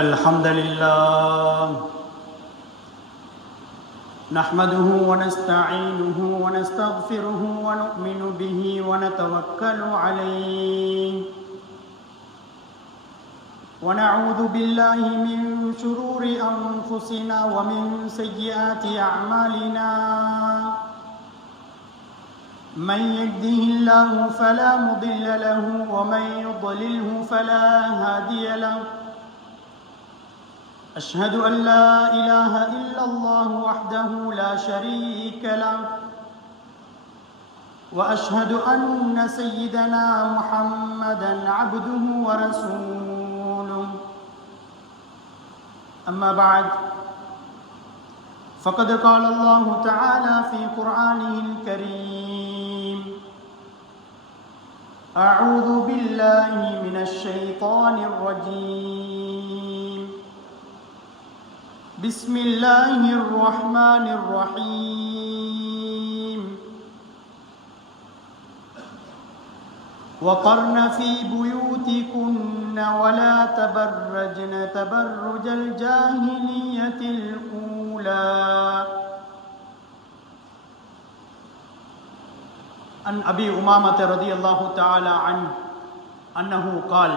الحمد لله نحمده ونستعينه ونستغفره ونؤمن به ونتوكل عليه ونعوذ بالله من شرور أنفسنا ومن سيئات أعمالنا من يهده الله فلا مضل له ومن يضلله فلا هادي له أشهد أن لا إله إلا الله وحده لا شريك له وأشهد أن سيدنا محمدا عبده ورسوله أما بعد فقد قال الله تعالى في قرآنه الكريم أعوذ بالله من الشيطان الرجيم بسم الله الرحمن الرحيم وقرن في بيوتكن ولا تبرجن تبرج الجاهلية الأولى عن أبي أمامة رضي الله تعالى عنه أنه قال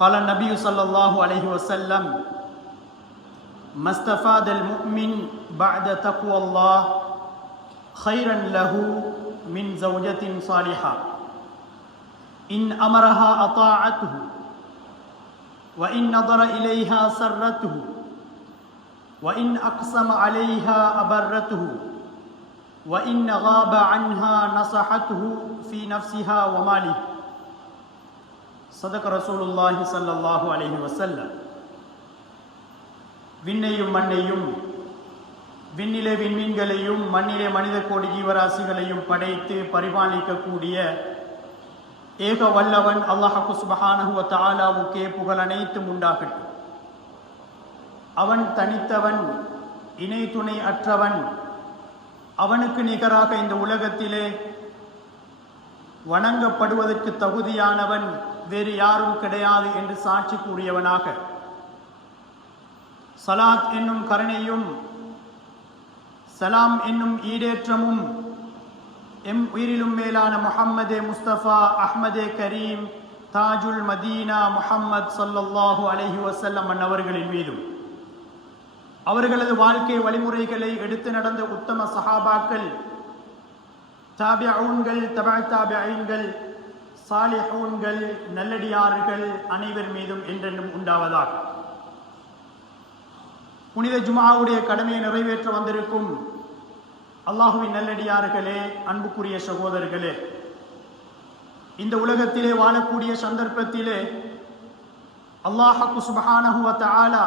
قال النبي صلى الله عليه وسلم ما استفاد المؤمن بعد تقوى الله خيرا له من زوجة صالحة إن أمرها أطاعته وإن نظر إليها سرته وإن أقسم عليها أبرته وإن غاب عنها نصحته في نفسها وماله சதக ரசூலுல்லாஹி ஸல்லல்லாஹு அலைஹி வஸல்லம். விண்ணையும் மண்ணையும் விண்ணிலே விண்மீன்களையும் மண்ணிலே மனித கோடி ஜீவராசிகளையும் படைத்து பரிபாலிக்கக்கூடிய ஏக வல்லவன் அல்லாஹ் சுப்ஹானஹு வ தஆலாவுக்கே புகழ் அனைத்தும் உண்டாகட்டும். அவன் தனித்தவன், இணை துணை அற்றவன். அவனுக்கு நிகராக இந்த உலகத்திலே வணங்கப்படுவதற்கு தகுதியானவன் வேறு யாரும் கிடையாது என்று சாட்சி கூறியவனாக சலாத் என்னும் கருணையும் சலாம் என்னும் ஈடேற்றமும் எம் உயிரிலும் மேலான முஹம்மதே முஸ்தபா அஹ்மதே கரீம் தாஜுல் மதீனா முஹம்மத் ஸல்லல்லாஹு அலைஹி வஸல்லம் அவர்களின் மீதும் அவர்களது வாழ்க்கை வழிமுறைகளை எடுத்து நடந்த உத்தம சஹாபாக்கள், தாபிஊன்கள், தபஅ தாபிஈன்கள், சாலிஹூன்கள், நல்லடியார்கள் அனைவர் மீதும் என்றென்றும் உண்டாவதாக. புனித ஜும்ஆவுடைய கடமையை நிறைவேற்ற வந்திருக்கும் அல்லாஹுவின் நல்லடியார்களே, அன்புக்குரிய சகோதரர்களே, இந்த உலகத்திலே வாழக்கூடிய சந்தர்ப்பத்திலே அல்லாஹ் சுப்ஹானஹு வ தஆலா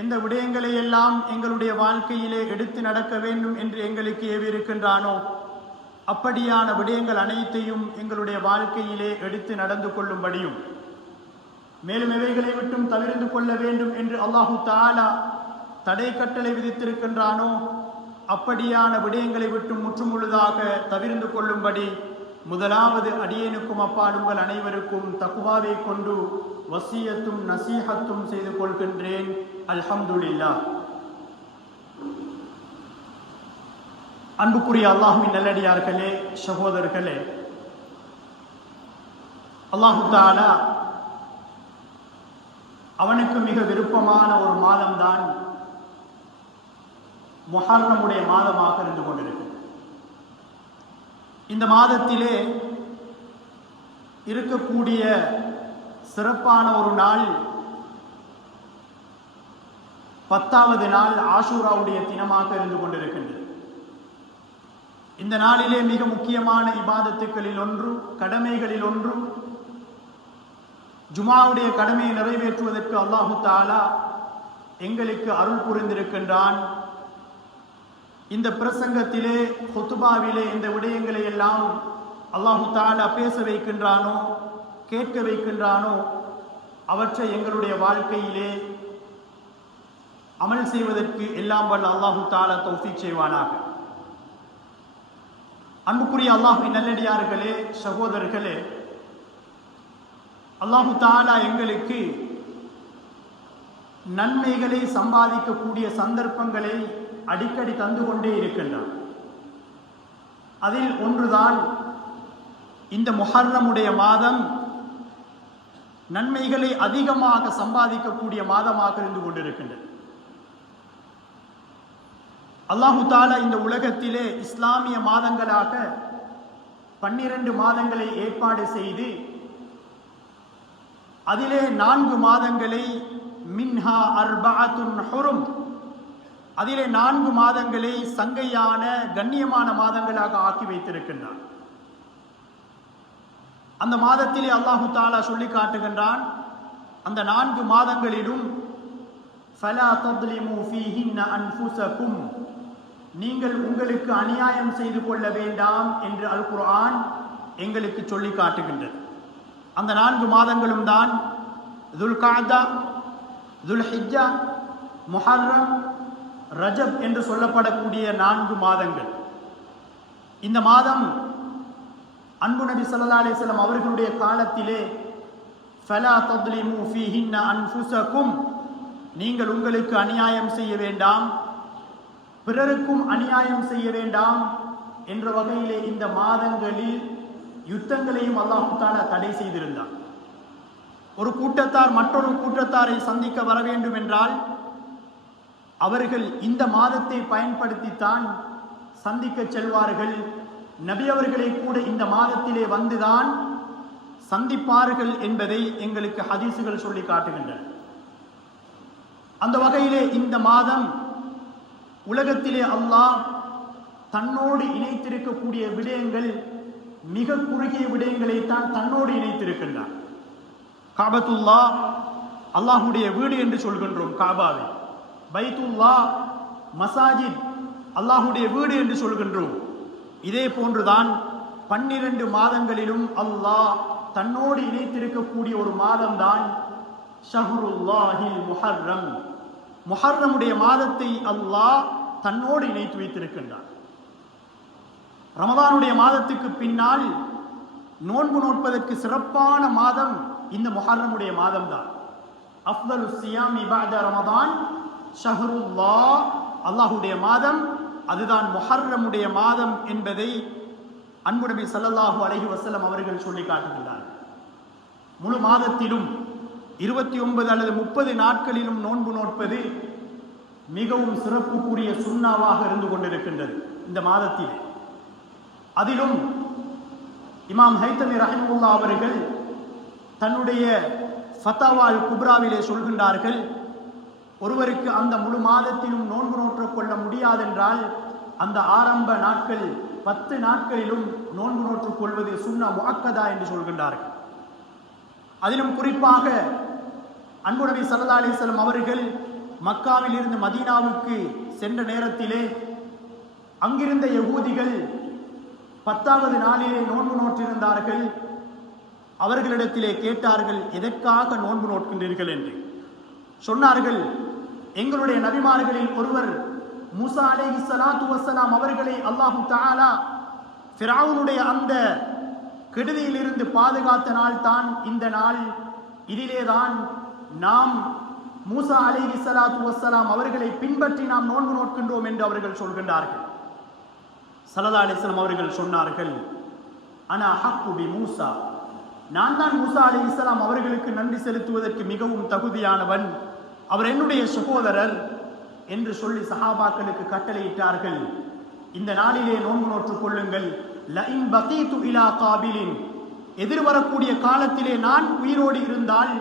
எந்த விடயங்களை எல்லாம் எங்களுடைய வாழ்க்கையிலே எடுத்து நடக்க வேண்டும் என்று எங்களுக்கு ஏவிருக்கின்றானோ அப்படியான விடயங்கள் அனைத்தையும் எங்களுடைய வாழ்க்கையிலே எடுத்து நடந்து கொள்ளும்படியும், மேலும் எவைகளை விட்டும் தவிர்த்து கொள்ள வேண்டும் என்று அல்லாஹு தஆலா தடை கட்டளை விதித்திருக்கின்றானோ அப்படியான விடயங்களை விட்டு முற்றுமுழுதாக தவிர்த்து கொள்ளும்படி முதலாவது அடியேனுக்கும் அப்பாடுங்கள் அனைவருக்கும் தக்வாவை கொண்டு வசியத்தும் நசீஹத்தும் செய்து கொள்கின்றேன். அல்ஹம்துலில்லாஹ். அன்புக்குரிய அல்லாஹுவின் நல்லடியார்களே, சகோதரர்களே, அல்லாஹு தஆலா அவனுக்கு மிக விருப்பமான ஒரு மாதம்தான் முஹர்ரமுடைய மாதமாக இருந்து கொண்டிருக்கு. இந்த மாதத்திலே இருக்கக்கூடிய சிறப்பான ஒரு நாள் 10வது நாள் ஆஷூராவுடைய தினமாக இருந்து கொண்டிருக்கின்றது. இந்த நாளிலே மிக முக்கியமான இபாதத்துக்களில் ஒன்று, கடமைகளில் ஒன்று, ஜுமாவுடைய கடமையை நிறைவேற்றுவதற்கு அல்லாஹு தஆலா எங்களுக்கு அருள் புரிந்திருக்கின்றான். இந்த பிரசங்கத்திலே, ஹுத்பாவிலே இந்த விடயங்களை எல்லாம் அல்லாஹு தஆலா பேச வைக்கின்றானோ, கேட்க வைக்கின்றானோ அவற்றை எங்களுடைய வாழ்க்கையிலே அமல் செய்வதற்கு எல்லாம் வல்ல அல்லாஹு தஆலா தௌஃபீக் செய்வானாக. அன்புக்குரிய அல்லாஹ்வின் நல்லடியார்களே, சகோதரர்களே, அல்லாஹு தஆலா எங்களுக்கு நன்மைகளை சம்பாதிக்கக்கூடிய சந்தர்ப்பங்களை அடிக்கடி தந்து கொண்டே இருக்கின்றார். அதில் ஒன்றுதான் இந்த முஹர்ரமுடைய மாதம் நன்மைகளை அதிகமாக சம்பாதிக்கக்கூடிய மாதமாக இருந்து கொண்டிருக்கின்றது. அல்லாஹு தஆலா இந்த உலகத்திலே இஸ்லாமிய மாதங்களாக 12 மாதங்களை ஏற்பாடு செய்து அதிலே 4 மாதங்களை மின்ஹா அர்பஅத்துன் ஹுரும், அதிலே 4 மாதங்களை சங்கையான கண்ணியமான மாதங்களாக ஆக்கி வைத்திருக்கின்றான். அந்த மாதத்திலே அல்லாஹு தஆலா சொல்லி காட்டுகின்றான், அந்த 4 மாதங்களிலும் ஃபலா தத்லிமு ஃபீஹின்ன அன்ஃபுஸகும், நீங்கள் உங்களுக்கு அநியாயம் செய்து கொள்ள வேண்டாம் என்று அல் குர்ஆன் எங்களுக்கு சொல்லி காட்டுகின்றது. அந்த 4 மாதங்களும் தான் துல்காதா, துல்ஹிஜ்ஜா, முஹர்ரம், ரஜப் என்று சொல்லப்படக்கூடிய 4 மாதங்கள். இந்த மாதம் அன்பு நபி ஸல்லல்லாஹு அலைஹி வஸல்லம் அவர்களுடைய காலத்திலே ஃபலா தத்லிமு ஃபீஹின்ன அன்ஃபுஸகும், நீங்கள் உங்களுக்கு அநியாயம் செய்ய வேண்டாம், பிறருக்கும் அநியாயம் செய்ய வேண்டாம் என்ற வகையிலே இந்த மாதங்களில் யுத்தங்களையும் அல்லாஹ் தஆலா தடை செய்திருந்தார். ஒரு கூட்டத்தார் மற்றொரு கூட்டத்தாரை சந்திக்க வர வேண்டும் என்றால் அவர்கள் இந்த மாதத்தை பயன்படுத்தித்தான் சந்திக்க செல்வார்கள். நபி அவர்களை கூட இந்த மாதத்திலே வந்துதான் சந்திப்பார்கள் என்பதை எங்களுக்கு ஹதீசுகள் சொல்லி காட்டுகின்றன. அந்த வகையிலே இந்த மாதம் உலகத்திலே அல்லாஹ் தன்னோடு இணைத்திருக்கக்கூடிய விடயங்கள் மிக குறுகிய விடயங்களை தான் தன்னோடு இணைத்திருக்கின்றான். காபத்துல்லா அல்லாஹுடைய வீடு என்று சொல்கின்றோம், காபாவை. பைத்துல்லா மசாஜித் அல்லாஹுடைய வீடு என்று சொல்கின்றோம். இதே போன்றுதான் 12 மாதங்களிலும் அல்லாஹ் தன்னோடு இணைத்திருக்கக்கூடிய ஒரு மாதம்தான் ஷஹ்ருல்லாஹில் முஹர்ரம். முஹர்ரமுடைய மாதத்தை அல்லாஹ் தன்னோடு இணைத்து வைத்திருக்கின்றான். ரமதானுடைய மாதத்துக்கு பின்னால் நோன்பு நோட்பதற்கு சிறப்பான மாதம் இந்த முஹர்ரமுடைய மாதம் தான். அஃதலு ஸியாமி பஅத ரமதான் ஷஹ்ருல்லாஹ், அல்லாஹ்வுடைய மாதம் அதுதான் முஹர்ரமுடைய மாதம் என்பதை அன்பு நபி ஸல்லல்லாஹு அலைஹி வஸல்லம் அவர்கள் சொல்லி காட்டுகின்றார்கள். முழு மாதத்திலும் 29 அல்லது 30 நாட்களிலும் நோன்பு நோட்பது மிகவும் சிறப்புக்குரிய சுன்னாவாக இருந்து கொண்டிருக்கின்றது இந்த மாதத்தில். அதிலும் இமாம் ஹைத்தமி ரஹிமஹுல்லாஹ் அவர்கள் தன்னுடைய ஃபத்தாவா அல் குப்ராவிலே சொல்கின்றார்கள், ஒருவருக்கு அந்த முழு மாதத்திலும் நோன்பு நோற்றுக் கொள்ள முடியாதென்றால் அந்த ஆரம்ப நாட்கள் 10 நாட்களிலும் நோன்பு நோற்றுக் கொள்வது சுன்னா முஅக்கதா என்று சொல்கின்றார்கள். அதிலும் குறிப்பாக அன்பு நபி ஸல்லல்லாஹு அலைஹி வஸல்லம் அவர்கள் மக்காவில் இருந்து மதீனாவுக்கு சென்ற நேரத்திலே அங்கிருந்த யகூதிகள் 10வது நாளிலே நோன்பு நோற்றிருந்தார்கள். அவர்களிடத்திலே கேட்டார்கள், எதற்காக நோன்பு நோட்கின்றீர்கள் என்று. சொன்னார்கள், எங்களுடைய நபிமார்களில் ஒருவர் மூசா அலைஹிஸ்ஸலாத்து வஸ்ஸலாம் அவர்களை அல்லாஹு தஆலா ஃபிரௌனுடைய அந்த கெடுதியிலிருந்து பாதுகாத்த நாள் தான் இந்த நாள். இதிலேதான் நாம் மூசா அலைஹிஸ்ஸலாத்து வஸ்ஸலாம் அவர்களை பின்பற்றி நாம் நோன்பு நோட்கின்றோம் என்று அவர்கள் சொல்கின்றார்கள். ஸல்லல்லாஹு அலைஹி வஸல்லம் அவர்கள் சொன்னார்கள், அனா ஹக்கு பி மூசா, நான் தான் மூசா அலைஹிஸ்ஸலாம் அவர்களுக்கு நன்றி செலுத்துவதற்கு மிகவும் தகுதியானவன், அவர் என்னுடைய சகோதரர் என்று சொல்லி சஹாபாக்களுக்கு கட்டளையிட்டார்கள். இந்த நாளிலே நோன்பு நோற்றுக் கொள்ளுங்கள். லஇன் பகீது இலா காபிலின், எதிர்வரக்கூடிய காலத்திலே நான் உயிரோடு இருந்தால்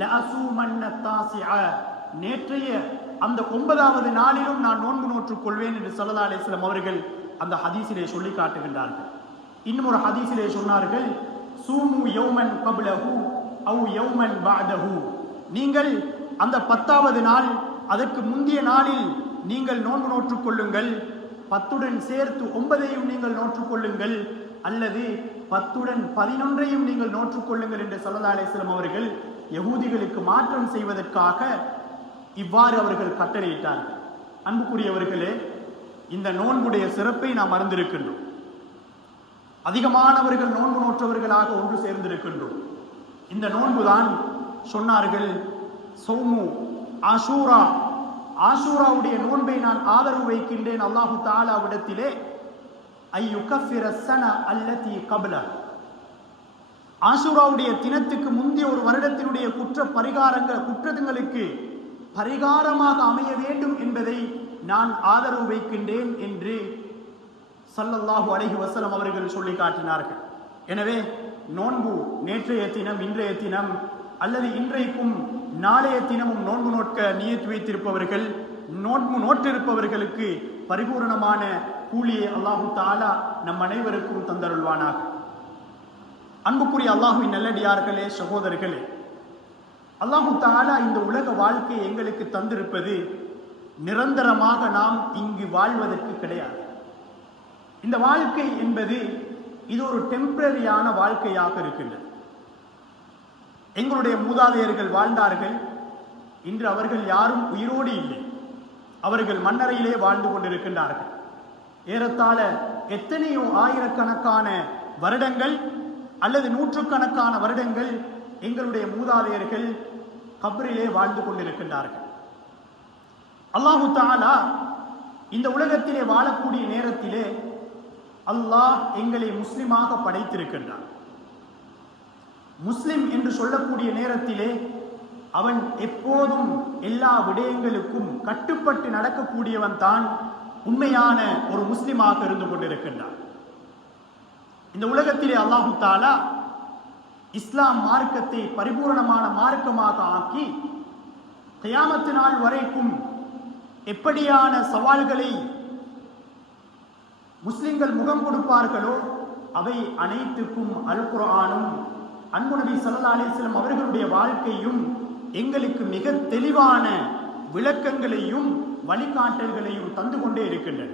லஅசூமன்ன தாசிஅ, நேற்றைய அந்த 9வது நாளிலும் நான் நோன்பு நோற்றுக் கொள்வேன் என்று ஸல்லல்லாஹு அலைஹி வஸல்லம் அவர்கள் அந்த ஹதீஸிலே சொல்லி காட்டுகின்றார்கள். இன்னும் ஒரு ஹதீஸிலே சொன்னார்கள், சூமு யௌமன் கப்லஹு அவ் யௌமன் பஅதஹு, நீங்கள் அந்த 10வது நாள் அதற்கு முந்தைய நாளில் நீங்கள் நோன்பு நோற்றுக் கொள்ளுங்கள், 10உடன் சேர்த்து 9ஐயும் நீங்கள் நோற்றுக் கொள்ளுங்கள், அல்லது 10உடன் 11ஐயும் நீங்கள் நோற்றுக் கொள்ளுங்கள் என்று ஸல்லல்லாஹு அலைஹி வஸல்லம் அவர்கள் யகூதிகளுக்கு மாற்றம் செய்வதற்காக இவ்வாறு அவர்கள் கட்டளையிட்டார்கள். அன்புக்குரியவர்களே, இந்த நோன்புடைய சிறப்பை நாம் அறிந்திருக்கின்றோம். அதிகமானவர்கள் நோன்பு நோற்றவர்களாக ஒன்று சேர்ந்திருக்கின்றோம். இந்த நோன்புதான் சொன்னார்கள் சௌமு ஆஷூரா, ஆஷூராவுடைய நோன்பை நான் ஆதரவு வைக்கின்றேன் அல்லாஹு தஆலாவிடத்திலே, ஐயுகஃபிர ஸன அல்லதி கப்ல, ஆஷூராவுடைய தினத்துக்கு முந்தைய ஒரு வருடத்தினுடைய குற்றங்களுக்கு பரிகாரமாக அமைய வேண்டும் என்பதை நான் ஆதரவு வைக்கின்றேன் என்று ஸல்லல்லாஹு அலைஹி வஸல்லம் அவர்கள் சொல்லி காட்டினார்கள். எனவே நோன்பு நேற்றைய தினம், இன்றைய தினம் அல்லது இன்றைக்கும் நாளைய தினமும் நோன்பு நோட்க நியத் வைத்திருப்பவர்கள், நோன்பு நோற்றிருப்பவர்களுக்கு பரிபூர்ணமான கூலியை அல்லாஹு தஆலா நம் அனைவருக்கும் தந்தருள்வானாக. அன்புக்குரிய அல்லாஹுவின் நல்லடியார்களே, சகோதரர்களே, அல்லாஹு தஆலா இந்த உலக வாழ்க்கையை எங்களுக்கு தந்திருப்பது நிரந்தரமாக நாம் இங்கு வாழ்வதற்கு கிடையாது. இந்த வாழ்க்கை என்பது இது ஒரு டெம்பரரியான வாழ்க்கையாக இருக்கின்றது. எங்களுடைய மூதாதையர்கள் வாழ்ந்தார்கள், இன்று அவர்கள் யாரும் உயிரோடு இல்லை, அவர்கள் மண்ணறையிலே வாழ்ந்து கொண்டிருக்கின்றார்கள். ஏறத்தாழ எத்தனையோ ஆயிரக்கணக்கான வருடங்கள் அல்லது நூற்றுக்கணக்கான வருடங்கள் எங்களுடைய மூதாதையர்கள் கப்ரிலே வாழ்ந்து கொண்டிருக்கின்றார்கள். அல்லாஹு தஆலா இந்த உலகத்திலே வாழக்கூடிய நேரத்திலே அல்லாஹ் எங்களை முஸ்லிமாக படைத்திருக்கின்றான். முஸ்லிம் என்று சொல்லக்கூடிய நேரத்திலே அவன் எப்போதும் எல்லா விடயங்களுக்கும் கட்டுப்பட்டு நடக்கக்கூடியவன் தான் உண்மையான ஒரு முஸ்லிமாக இருந்து கொண்டிருக்கின்றான். இந்த உலகத்திலே அல்லாஹு தஆலா இஸ்லாம் மார்க்கத்தை பரிபூரணமான மார்க்கமாக ஆக்கி கியாமத் நாள் வரைக்கும் எப்படியான சவால்களை முஸ்லிம்கள் முகம் கொடுப்பார்களோ அவை அனைத்துக்கும் அல் குர்ஆனும் அன்பு நபி ஸல்லல்லாஹு அலைஹி வஸல்லம் அவர்களுடைய வாழ்க்கையும் எங்களுக்கு மிக தெளிவான விளக்கங்களையும் வழிகாட்டல்களையும் தந்து கொண்டே இருக்கின்றன.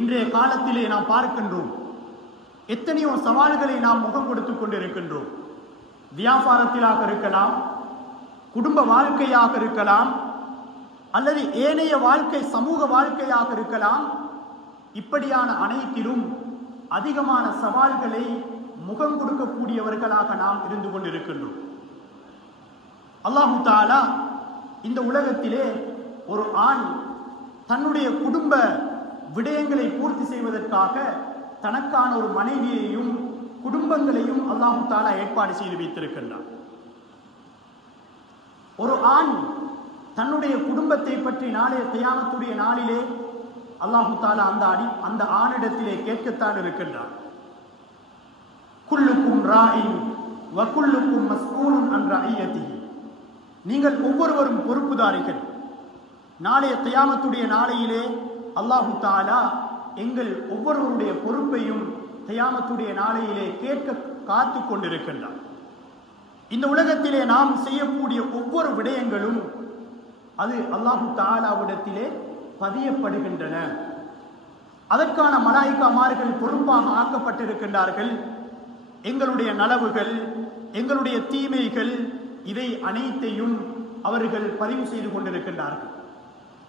இன்றைய காலத்திலே நாம் பார்க்கின்றோம், எத்தனையோ சவால்களை நாம் முகம் கொடுத்துக் கொண்டிருக்கின்றோம். வியாபாரத்திலாக இருக்கலாம், குடும்ப வாழ்க்கையாக இருக்கலாம், அல்லது ஏனைய வாழ்க்கை சமூக வாழ்க்கையாக இருக்கலாம். இப்படியான அனைத்திலும் அதிகமான சவால்களை முகம் கொடுக்கக்கூடியவர்களாக நாம் இருந்து கொண்டிருக்கின்றோம். அல்லாஹு தஆலா இந்த உலகத்திலே ஒரு ஆண் தன்னுடைய குடும்ப விடயங்களை பூர்த்தி செய்வதற்காக தனக்கான ஒரு மனைவியையும் குடும்பங்களையும் அல்லாஹு தஆலா ஏற்பாடு செய்து வைத்திருக்கின்றான். ஒரு ஆண் தன்னுடைய குடும்பத்தை பற்றி நாளைய கியாமத்துடைய நாளிலே அல்லாஹு தஆலா அந்த ஆணிடத்திலே கேட்கத்தான் இருக்கின்றான். குல்லுக்கும் ராஇன் வ குல்லுக்கும் மஸ்ஊலுன் அன் ரஇயத்திஹி, நீங்கள் ஒவ்வொருவரும் பொறுப்புதாரிகள். நாளைய கியாமத்துடைய நாளையிலே அல்லாஹு தஆலா எங்கள் ஒவ்வொருவருடைய பொறுப்பையும் கியாமத்துடைய நாளையிலே கேட்க காத்து கொண்டிருக்கின்றான். இந்த உலகத்திலே நாம் செய்யக்கூடிய ஒவ்வொரு விடயங்களும் அது அல்லாஹு தஆலாவிடத்திலே பதியப்படுகின்றன. அதற்கான மலாயிக்காமார்கள் பொறுப்பாக ஆக்கப்பட்டிருக்கின்றார்கள். எங்களுடைய நலவுகள், எங்களுடைய தீமைகள், இதை அனைத்தையும் அவர்கள் பதிவு செய்து கொண்டிருக்கின்றார்கள்.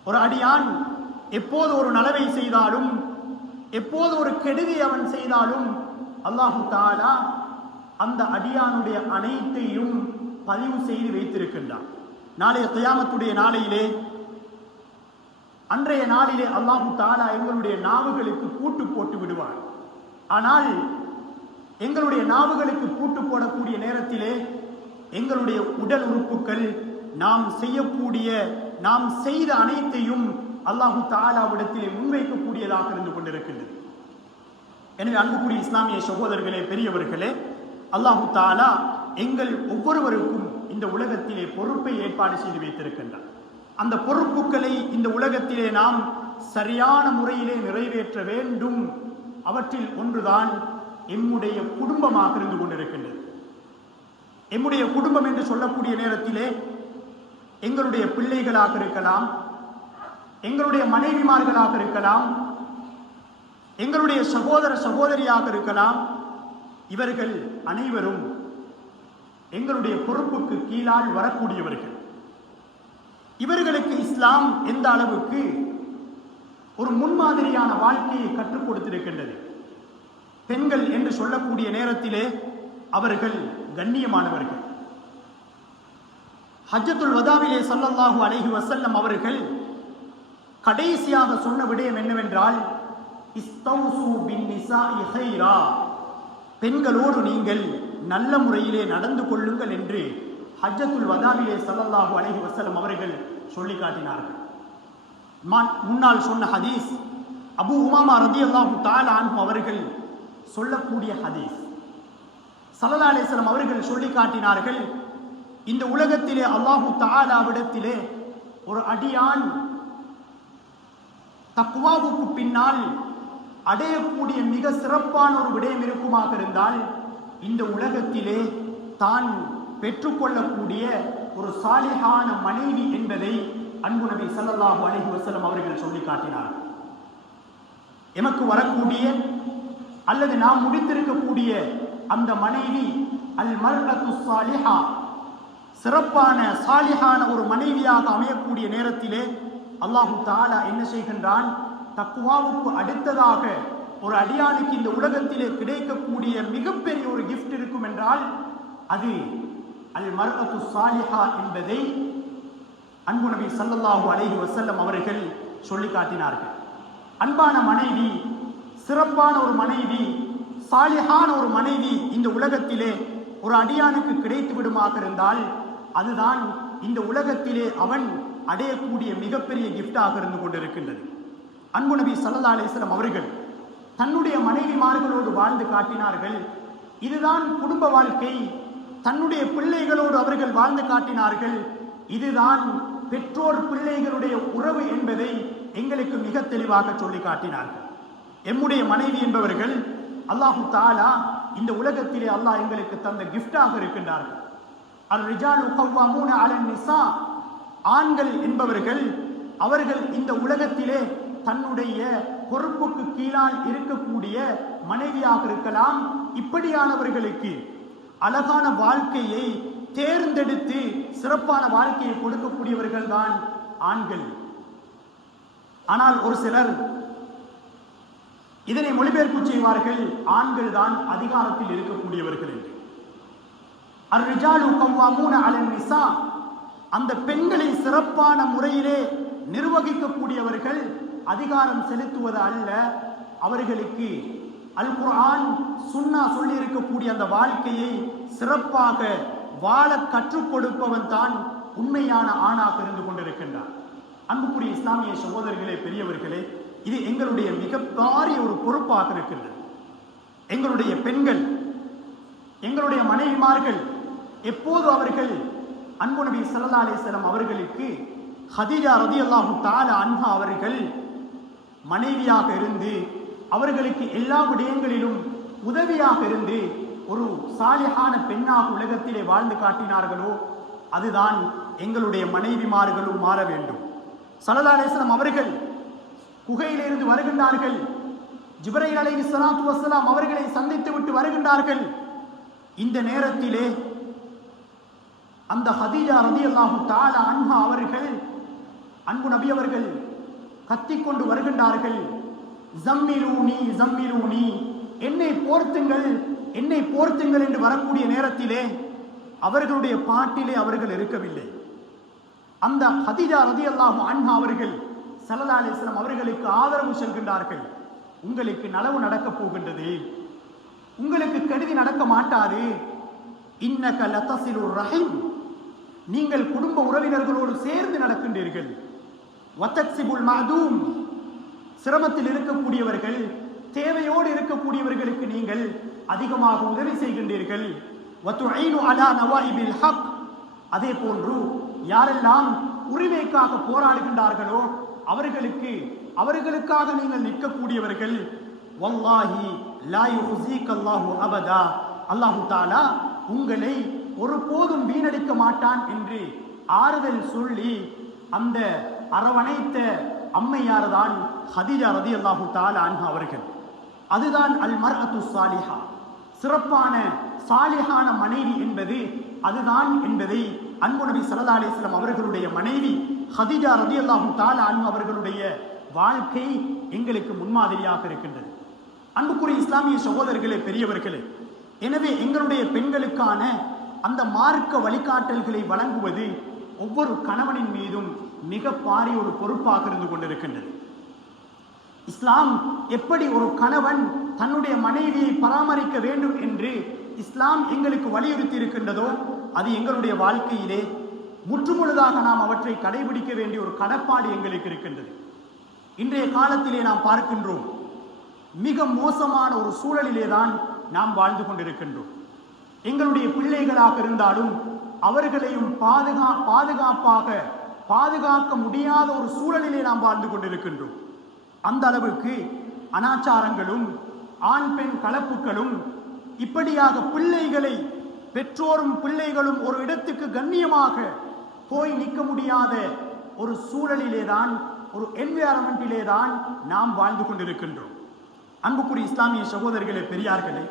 ஒரு அடியான் எப்போது ஒரு நலவை செய்தாலும், எப்போது ஒரு கெடுதி அவன் செய்தாலும் அல்லாஹு தஆலா அந்த அடியானுடைய அனைத்தையும் பதிவு செய்து வைத்திருக்கின்றான். நாளைய கியாமத்துடைய நாளையிலே, அன்றைய நாளிலே அல்லாஹு தஆலா எங்களுடைய நாவுகளுக்கு பூட்டு போட்டு விடுவான். ஆனால் எங்களுடைய நாவுகளுக்கு பூட்டு போடக்கூடிய நேரத்திலே எங்களுடைய உடல் உறுப்புகள் நாம் செய்த அனைத்தையும் அல்லாஹு தஆலாவிடத்திலே முன்வைக்கக்கூடியதாக இருந்து கொண்டிருக்கின்றது. எனவே அன்புக்குரிய இஸ்லாமிய சகோதரர்களே, பெரியவர்களே, அல்லாஹு தஆலா எங்கள் ஒவ்வொருவருக்கும் இந்த உலகத்திலே பொறுப்பை ஏற்பாடு செய்து வைத்திருக்கின்றார். அந்த பொறுப்புகளை இந்த உலகத்திலே நாம் சரியான முறையிலே நிறைவேற்ற வேண்டும். அவற்றில் ஒன்றுதான் எம்முடைய குடும்பமாக இருந்து கொண்டிருக்கின்றது. எம்முடைய குடும்பம் என்று சொல்லக்கூடிய நேரத்திலே எங்களுடைய பிள்ளைகளாக இருக்கலாம், எங்களுடைய மனைவிமார்களாக இருக்கலாம், எங்களுடைய சகோதர சகோதரியாக இருக்கலாம். இவர்கள் அனைவரும் எங்களுடைய பொறுப்புக்கு கீழால் வரக்கூடியவர்கள். இவர்களுக்கு இஸ்லாம் எந்த அளவுக்கு ஒரு முன்மாதிரியான வாழ்க்கையை கற்றுக் கொடுத்திருக்கின்றது. பெண்கள் என்று சொல்லக்கூடிய நேரத்திலே அவர்கள் கண்ணியமானவர்கள். ஹஜ்ஜத்துல் வதாவிலே ஸல்லல்லாஹு அலைஹி வஸல்லம் அவர்கள் கடைசியாக சொன்ன விடயம் என்னவென்றால், இஸ்தௌசு பின்னிசாஇ கைரா, பெண்களோடு நீங்கள் நல்ல முறையிலே நடந்து கொள்ளுங்கள் என்று ஹஜ்ஜத்துல் வதாவிலே ஸல்லல்லாஹு அலைஹி வஸல்லம் அவர்கள் சொல்லி காட்டினார்கள். முன்னால் சொன்ன ஹதீஸ் அபூ உமாமா ரலியல்லாஹு தஆலா அன்ஹு அவர்கள் சொல்லக்கூடிய ஹதீஸ். ஸல்லல்லாஹு அலைஹி வஸல்லம் அவர்கள் சொல்லி காட்டினார்கள், இந்த உலகத்திலே அல்லாஹு தஆலாவிடத்திலே ஒரு அடியான் தக்வாவுக்கு பின்னால் அடையக்கூடிய மிக சிறப்பான ஒரு விடயம் இருக்குமாக இருந்தால், இந்த உலகத்திலே தான் பெற்றுக்கொள்ளக்கூடிய ஒரு சாலிஹான மனைவி என்பதை அன்பு நபி ஸல்லல்லாஹு அலைஹி வஸல்லம் அவர்கள் சொல்லி காட்டினார். எமக்கு வரக்கூடிய அல்லது நாம் முடித்திருக்கக்கூடிய அந்த மனைவி அல் மர்அத்து ஸாலிஹா, சிறப்பான சாலிஹான ஒரு மனைவியாக அமையக்கூடிய நேரத்திலே அல்லாஹு தஆலா என்ன செய்கின்றான், தக்வாவுக்கு அடுத்ததாக ஒரு அடியானுக்கு இந்த உலகத்திலே கிடைக்கக்கூடிய மிகப்பெரிய ஒரு கிஃப்ட் இருக்கும் என்றால் அது அல் மர்அத்து ஸாலிஹா என்பதை அன்பு நபி ஸல்லல்லாஹு அலைஹி வஸல்லம் அவர்கள் சொல்லி காட்டினார்கள். அன்பான மனைவி, சிறப்பான ஒரு மனைவி, சாலிஹான ஒரு மனைவி இந்த உலகத்திலே ஒரு அடியானுக்கு கிடைத்து விடுமாக இருந்தால் அதுதான் இந்த உலகத்திலே அவன் அடையக்கூடிய மிகப்பெரிய கிஃப்டாக இருந்து கொண்டிருக்கின்றது. அன்பு நபி ஸல்லல்லாஹு அலைஹி வஸல்லம் அவர்கள் தன்னுடைய மனைவிமார்களோடு வாழ்ந்து காட்டினார்கள். இதுதான் குடும்ப வாழ்க்கை. தன்னுடைய பிள்ளைகளோடு அவர்கள் வாழ்ந்து காட்டினார்கள். இதுதான் பெற்றோர் பிள்ளைகளுடைய உறவு என்பதை எங்களுக்கு மிக தெளிவாக சொல்லி காட்டினார்கள். எம்முடைய மனைவி என்பவர்கள் அல்லாஹு தஆலா இந்த உலகத்திலே அல்லாஹ் எங்களுக்கு தந்த கிஃப்டாக இருக்கின்றார்கள். அல் ரிஜாலு கவ்வாமூன அலன் நிசா, ஆண்கள் என்பவர்கள் அவர்கள் இந்த உலகத்திலே தன்னுடைய பொறுப்புக்கு கீழால் இருக்கக்கூடிய மனைவியாக இருக்கலாம். இப்படியானவர்களுக்கு அழகான வாழ்க்கையை தேர்ந்தெடுத்து சிறப்பான வாழ்க்கையை கொடுக்கக்கூடியவர்கள் தான் ஆண்கள். ஆனால் ஒரு சிலர் இதனை மொழிபெயர்ப்பு செய்வார்கள், ஆண்கள் தான் அதிகாரத்தில் இருக்கக்கூடியவர்கள் என்று. அர்-ரிஜாலு கவ்வாமூன அலன் நிசா, அந்த பெண்களை சிறப்பான முறையிலே நிர்வகிக்கக்கூடியவர்கள் அதிகாரம் செலுத்துவது அல்ல, அவர்களுக்கு அல் குர்ஆன் சுன்னா சொல்லி இருக்கக்கூடிய அந்த வாழ்க்கையை சிறப்பாக வாழ கற்றுக் கொடுப்பவன் தான் உண்மையான ஆணாக இருந்து கொண்டிருக்கின்றான். அன்புக்குரிய இஸ்லாமிய சகோதரர்களே, பெரியவர்களே, இது எங்களுடைய மிகப்பெரிய ஒரு பொறுப்பாக இருக்கின்றது. எங்களுடைய பெண்கள், எங்களுடைய மனைவிமார்கள் எப்போது அவர்கள் அன்பு நபி ஸல்லல்லாஹு அலைஹி வஸல்லம் அவர்களுக்கு ஹதீஜா ரலியல்லாஹு தஆலா அன்ஹா அவர்கள் மனைவியாக இருந்து அவர்களுக்கு எல்லா விடயங்களிலும் உதவியாக இருந்து ஒரு சாலிஹான பெண்ணாக உலகத்திலே வாழ்ந்து காட்டினார்களோ அதுதான் எங்களுடைய மனைவிமார்களும் மாற வேண்டும். ஸல்லல்லாஹு அலைஹி வஸல்லம் அவர்கள் குகையிலிருந்து வருகின்றார்கள். ஜிப்ரீல் அலைஹிஸ்ஸலாத்து வஸ்ஸலாம் அவர்களை சந்தித்து விட்டு வருகின்றார்கள். இந்த நேரத்திலே அந்த ஹதீஜா ரலியல்லாஹு தஆலா அன்ஹா அவர்கள் அன்பு நபி அவர்கள் கத்திக்கொண்டு வருகின்றார்கள். ஜம்மிலூனி ஜம்மிலூனி, என்னை போர்த்துங்கள், என்னை போர்த்துங்கள் என்று வரக்கூடிய நேரத்திலே அவர்களுடைய பாட்டிலே அவர்கள் இருக்கவில்லை. அந்த ஹதீஜா ரலியல்லாஹு அன்ஹா அவர்கள் ஸல்லல்லாஹு அலைஹி வஸல்லம் அவர்களுக்கு ஆதரவு செல்கின்றார்கள். உங்களுக்கு நலவு நடக்கப் போகின்றது, உங்களுக்கு கெடுதி நடக்க மாட்டாது. இன்னக லதஸிலுர் ரஹீம், நீங்கள் குடும்ப உறவினர்களோடு சேர்ந்து நடக்கின்றீர்கள். வதக்ஸிபுல் மஅதூம், சிரமத்தில் இருக்கக்கூடியவர்கள், தேவையோடு இருக்கக்கூடியவர்களுக்கு நீங்கள் அதிகமாக உதவி செய்கின்றீர்கள். வதுஈனு அலா நவாயிபில் ஹக், அதே போன்று யாரெல்லாம் உரிமைக்காக போராடுகின்றார்களோ அவர்களுக்காக நீங்கள் நிற்கக்கூடியவர்கள். வல்லாஹி லா யுஹ்ஸீக அல்லாஹு அபதா, அல்லாஹு தஆலா உங்களை ஒருபோதும் வீணடிக்க மாட்டான் என்று ஆறுதல் சொல்லி அந்த அரவணைத்த அம்மையார் தான் ஹதீஜா ரலியல்லாஹு தஆலா அன்ஹா அவர்கள். அதுதான் அல் மர்அத்து ஸாலிஹா, சிறப்பான சாலிஹான மனைவி என்பது அதுதான் என்பதை அன்பு நபி ஸல்லல்லாஹு அலைஹி வஸல்லம் அவர்களுடைய மனைவி ஹதீஜா ரலியல்லாஹு தஆலா அன்ஹா அவர்களுடைய வாழ்க்கை எங்களுக்கு முன்மாதிரியாக இருக்கின்றது. அன்புக்குரிய இஸ்லாமிய சகோதரர்களே, பெரியவர்களே, எனவே எங்களுடைய பெண்களுக்கான அந்த மார்க்க வழிகாட்டல்களை வழங்குவது ஒவ்வொரு கணவனின் மீதும் மிக பாரிய ஒரு பொறுப்பாக இருந்து கொண்டிருக்கின்றது. இஸ்லாம் எப்படி ஒரு கணவன் தன்னுடைய மனைவியை பராமரிக்க வேண்டும் என்று இஸ்லாம் எங்களுக்கு வலியுறுத்தி இருக்கின்றதோ அது எங்களுடைய வாழ்க்கையிலே முற்றுமுழுதாக நாம் அவற்றை கடைபிடிக்க வேண்டிய ஒரு கடப்பாடு எங்களுக்கு இருக்கின்றது. இன்றைய காலத்திலே நாம் பார்க்கின்றோம், மிக மோசமான ஒரு சூழலிலே தான் நாம் வாழ்ந்து கொண்டிருக்கின்றோம். எங்களுடைய பிள்ளைகளாக இருந்தாலும் அவர்களையும் பாதுகாப்பாக பாதுகாக்க முடியாத ஒரு சூழலிலே நாம் வாழ்ந்து கொண்டிருக்கின்றோம். அந்த அளவுக்கு அனாச்சாரங்களும் ஆண் பெண் கலப்புகளும் இப்படியாக பிள்ளைகளை பெற்றோரும் பிள்ளைகளும் ஒரு இடத்துக்கு கண்ணியமாக போய் நிற்க முடியாத ஒரு சூழலிலே தான், ஒரு என்விரான்மெண்டிலே தான் நாம் வாழ்ந்து கொண்டிருக்கின்றோம். அன்புக்குரிய இஸ்லாமிய சகோதரர்களே, பெரியார்களே,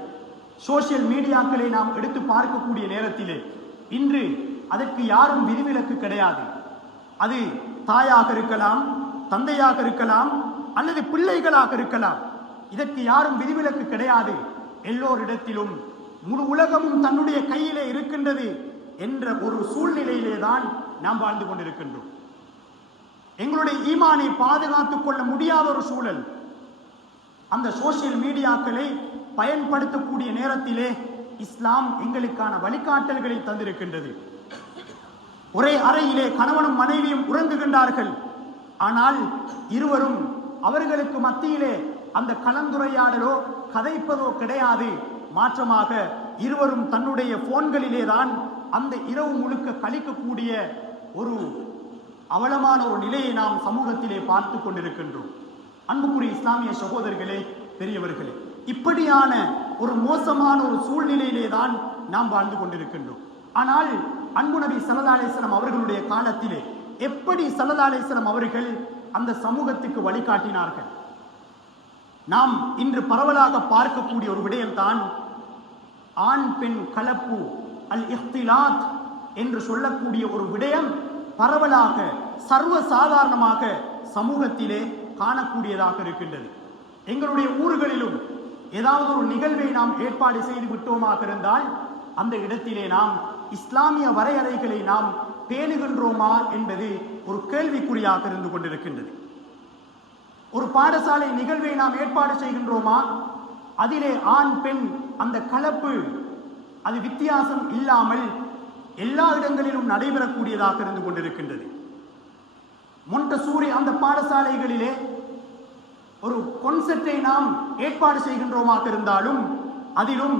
சோசியல் மீடியாக்களை நாம் எடுத்து பார்க்கக்கூடிய நேரத்திலே இன்று அதற்கு யாரும் விதிவிலக்கு கிடையாது. அது தாயாக இருக்கலாம், தந்தையாக இருக்கலாம், அல்லது பிள்ளைகளாக இருக்கலாம். இதற்கு யாரும் விதிவிலக்கு கிடையாது. எல்லோரிடத்திலும் முழு உலகமும் தன்னுடைய கையிலே இருக்கின்றது என்ற ஒரு சூழ்நிலையிலே தான் நாம் வாழ்ந்து கொண்டிருக்கின்றோம். எங்களுடைய ஈமானை பாதுகாத்துக் கொள்ள முடியாத ஒரு சூழல். அந்த சோசியல் மீடியாக்களை பயன்படுத்தக்கூடிய நேரத்திலே இஸ்லாம் எங்களுக்கான வழிகாட்டல்களை தந்திருக்கின்றது. ஒரே அறையிலே கணவனும் மனைவியும் உறங்குகின்றார்கள். ஆனால் இருவரும் அவர்களுக்கு மத்தியிலே அந்த கலந்துரையாடலோ கதைப்பதோ கிடையாது. மாற்றமாக இருவரும் தன்னுடைய போன்களிலே தான் அந்த இரவு முழுக்க கழிக்கக்கூடிய ஒரு அவலமான ஒரு நிலையை நாம் சமூகத்திலே பார்த்து கொண்டிருக்கின்றோம். அன்புக்குரிய இஸ்லாமிய சகோதரர்களே, பெரியவர்களே, இப்படியான ஒரு மோசமான ஒரு சூழ்நிலையிலே தான் நாம் வாழ்ந்து கொண்டிருக்கின்றோம். ஆனால் அன்பு நபி ஸல்லல்லாஹு அலைஹி வஸல்லம் அவர்களுடைய காலத்திலே எப்படி ஸல்லல்லாஹு அலைஹி வஸல்லம் அவர்கள் அந்த சமூகத்துக்கு வழிகாட்டினார்கள்? நாம் இன்று பரவலாக பார்க்கக்கூடிய ஒரு விடயம்தான் ஆண் பெண் கலப்பு, அல் இஹ்திலாத் என்று சொல்லக்கூடிய ஒரு விடயம் பரவலாக சர்வ சாதாரணமாக சமூகத்திலே காணக்கூடியதாக இருக்கின்றது. எங்களுடைய ஊர்களிலும் ஏதாவது ஒரு நிகழ்வை நாம் ஏற்பாடு செய்து விட்டோமாக இருந்தால் அந்த இடத்திலே நாம் இஸ்லாமிய வரையறைகளை நாம் பேணுகின்றோமா என்பது ஒரு கேள்விக்குறியாக இருந்து கொண்டிருக்கின்றது. ஒரு பாடசாலை நிகழ்வை நாம் ஏற்பாடு செய்கின்றோமா, அதிலே ஆண் பெண் அந்த கலப்பு அது வித்தியாசம் இல்லாமல் எல்லா இடங்களிலும் நடைபெறக்கூடியதாக இருந்து கொண்டிருக்கின்றது. மொண்டசூரி அந்த பாடசாலைகளிலே ஒரு கான்செப்டை நாம் ஏற்பாடு செய்கின்றோமாக இருந்தாலும் அதிலும்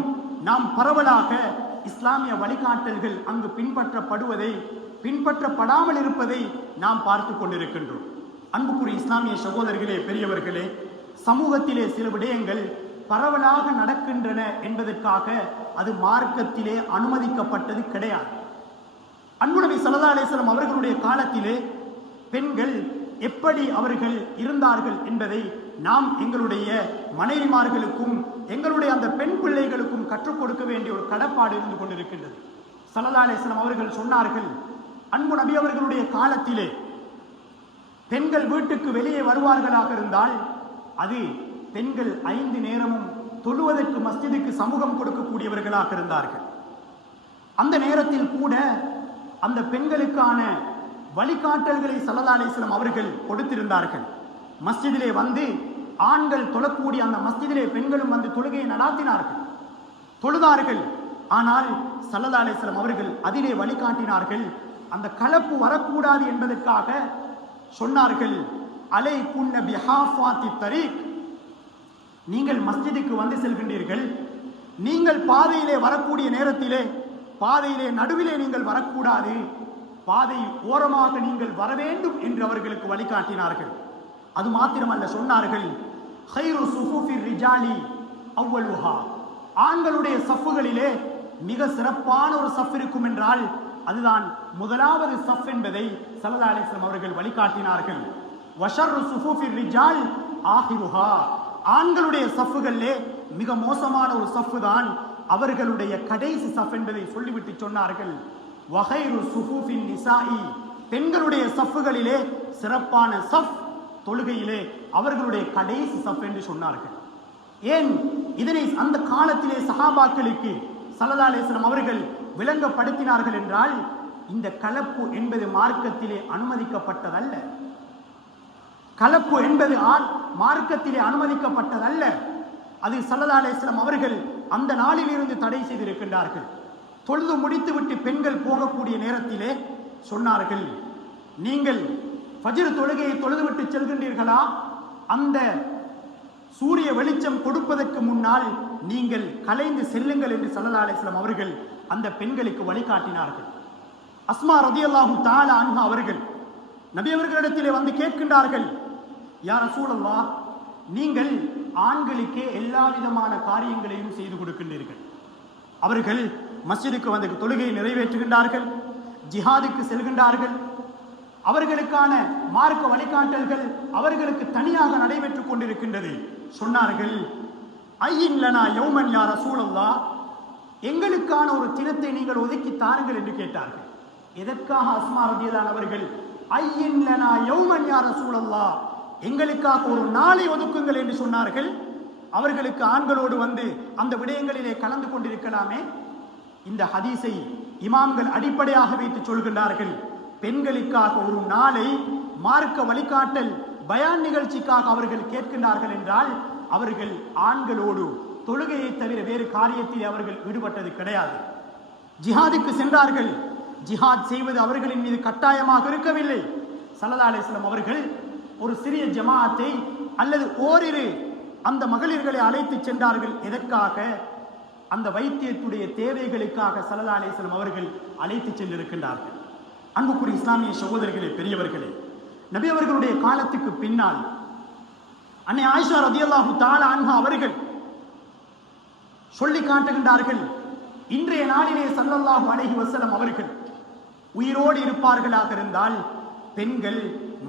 நாம் பரவலாக இஸ்லாமிய வழிகாட்டல்கள் அங்கு பின்பற்றப்படாமல் இருப்பதை நாம் பார்த்து கொண்டிருக்கின்றோம். அன்புக்குரிய இஸ்லாமிய சகோதரர்களே, பெரியவர்களே, சமூகத்திலே சில விடயங்கள் பரவலாக நடக்கின்றன என்பதற்காக அது மார்க்கத்திலே அனுமதிக்கப்பட்டது கிடையாது. அன்பு நபி ஸல்லல்லாஹு அலைஹி வஸல்லம் அவர்களுடைய காலத்திலே பெண்கள் எப்படி அவர்கள் இருந்தார்கள் என்பதை நாம் எங்களுடைய மனைவிமார்களுக்கும் எங்களுடைய அந்த பெண் பிள்ளைகளுக்கும் கற்றுக் கொடுக்க வேண்டிய ஒரு கடப்பாடு இருந்து கொண்டிருக்கின்றது. ஸல்லல்லாஹு அலைஹி வஸல்லம் அவர்கள் சொன்னார்கள், அன்பு நபி அவர்களுடைய காலத்திலே பெண்கள் வீட்டுக்கு வெளியே வருவார்களாக இருந்தால் அது பெண்கள் 5 நேரமும் தொழுவதற்கு மஸ்ஜிதுக்கு சமூகம் கொடுக்கக்கூடியவர்களாக இருந்தார்கள். அந்த நேரத்தில் கூட அந்த பெண்களுக்கான வழிகாட்டல்களை ஸல்லல்லாஹு அலைஹி வஸல்லம் அவர்கள் கொடுத்திருந்தார்கள். மஸ்ஜிதிலே வந்து ஆண்கள் தொழக்கூடிய அந்த மஸ்ஜிதிலே பெண்களும் வந்து தொழுகையை நடாத்தினார்கள், தொழுதார்கள். ஆனால் ஸல்லல்லாஹு அலைஹி வஸல்லம் அவர்கள் அதிலே வழிகாட்டினார்கள். அந்த கலப்பு வரக்கூடாது என்பதற்காக சொன்னார்கள், அலைகுன்ன பிஹாஃபாத்தி தரீக், நீங்கள் மஸ்ஜிதுக்கு வந்து செல்கின்றீர்கள், நீங்கள் பாதையிலே வரக்கூடிய நேரத்திலே பாதையிலே நடுவிலே நீங்கள் வரக்கூடாது, பாதை ஓரமாக நீங்கள் வர வேண்டும் என்று அவர்களுக்கு வழிகாட்டினார்கள். அது மாத்திரமல்ல, சொன்னார்கள், ஹைரு சுஃபூஃபிர் ரிஜாலி அவ்வலுஹா, ஆண்களுடைய சஃப்புகளிலே மிக சிறப்பான ஒரு சஃப் இருக்கும் என்றால் அதுதான் முதலாவது சஃப் என்பதை ஸல்லல்லாஹு அலைஹி வஸல்லம் அவர்கள் வழிகாட்டினார்கள். வஷர்ரு சுஃபூஃபிர் ரிஜால் ஆஹிருஹா, ஆண்களுடைய சஃப்புகளிலே மிக மோசமான ஒரு சஃப்பு தான் அவர்களுடைய கடைசி சஃப் என்பதை சொல்லிவிட்டு சொன்னார்கள். வஹைரு சுஃபூஃபின் நிசாஇ, பெண்களுடைய சஃப்புகளிலே சிறப்பான சஃப் தொழுகையிலே அவர்களுடைய கடைசி சஃப் என்று சொன்னார்கள். ஏன் இதனை அந்த காலத்திலே சஹாபாக்களுக்கு ஸல்லல்லாஹு அலைஹி வஸல்லம் அவர்கள் விளங்கப்படுத்தினார்கள் என்றால், இந்த கலப்பு என்பது மார்க்கத்திலே அனுமதிக்கப்பட்டதல்ல. கலப்பு என்பது மார்க்கத்திலே அனுமதிக்கப்பட்டதல்ல. அது ஸல்லல்லாஹு அலைஹி வஸல்லம் அவர்கள் அந்த நாளிலிருந்து தடை செய்திருக்கின்றார்கள். தொழுது முடித்துவிட்டு பெண்கள் போகக்கூடிய நேரத்திலே சொன்னார்கள், நீங்கள் ஃபஜ்ர் தொழுகையை தொழுதுவிட்டு செல்கின்றீர்களா? அந்த சூரிய வெளிச்சம் கொடுப்பதற்கு முன்னால் நீங்கள் கலைந்து செல்லுங்கள் என்று ஸல்லல்லாஹு அலைஹி வஸல்லம் அவர்கள் அந்த பெண்களுக்கு வழிகாட்டினார்கள். அஸ்மா ரலியல்லாஹு தஆலா அன்ஹா அவர்கள் நபி அவர்களிடத்திலே வந்து கேட்கின்றார்கள், யா ரசூலல்லாஹ், நீங்கள் ஆண்களுக்கே எல்லா விதமான காரியங்களையும் செய்து கொடுக்கின்றீர்கள். அவர்கள் மஸ்ஜிதுக்கு வந்து தொழுகையை நிறைவேற்றுகின்றார்கள், ஜிஹாதுக்கு செல்கின்றார்கள், அவர்களுக்கான மார்க்க வழிகாட்டல்கள் அவர்களுக்கு தனியாக நடைபெற்றுக் கொண்டிருக்கின்றது. சொன்னார்கள், ஐயின் லனா யௌமன் யா ரசூலல்லாஹ், எங்களுக்கான ஒரு தினத்தை நீங்கள் ஒதுக்கி தாருங்கள் என்று கேட்டார்கள். எதற்காக அஸ்மா ரலியல்லாஹு அவர்கள் ஐயின் லனா யௌமன் யா ரசூலல்லாஹ், எங்களுக்காக ஒரு நாளை ஒதுக்குங்கள் என்று சொன்னார்கள்? அவர்களுக்கு ஆண்களோடு வந்து அந்த விடயங்களிலே கலந்து கொண்டிருக்கலாமே. இந்த ஹதீஸை இமாம்கள் அடிப்படையாக வைத்து சொல்கின்றார்கள். பெண்களுக்காக ஒரு நாளை மார்க்க வழிகாட்டல் பயான் நிகழ்ச்சிக்காக அவர்கள் கேட்கின்றார்கள் என்றால், அவர்கள் ஆண்களோடு தொழுகையை தவிர வேறு காரியத்தில் அவர்கள் ஈடுபட்டது கிடையாது. ஜிஹாதுக்கு சென்றார்கள், ஜிஹாத் செய்வது அவர்களின் மீது கட்டாயமாக இருக்கவில்லை. ஸல்லல்லாஹு அலைஹி வஸல்லம் அவர்கள் ஒரு சிறிய ஜமாஅத்தை அல்லது ஓரிரு அந்த மகளிர்களை அழைத்து சென்றார்கள். எதற்காக? அந்த வைத்தியத்துடைய தேவைகளுக்காக ஸல்லல்லாஹு அலைஹி வஸல்லம் அவர்கள் அழைத்து சென்றிருக்கின்றார்கள். அன்புக்குரிய இஸ்லாமிய சகோதரர்களே, பெரியவர்களே, நபி அவர்களுடைய காலத்துக்கு பின்னால் அன்னை ஆயிஷா ரலியல்லாஹு தஆலா அன்ஹா அவர்கள் சொல்லி காட்டுகின்றார்கள், இன்றைய நாளிலே ஸல்லல்லாஹு அலைஹி வஸல்லம் அவர்கள் உயிரோடு இருப்பார்களாக இருந்தால் பெண்கள்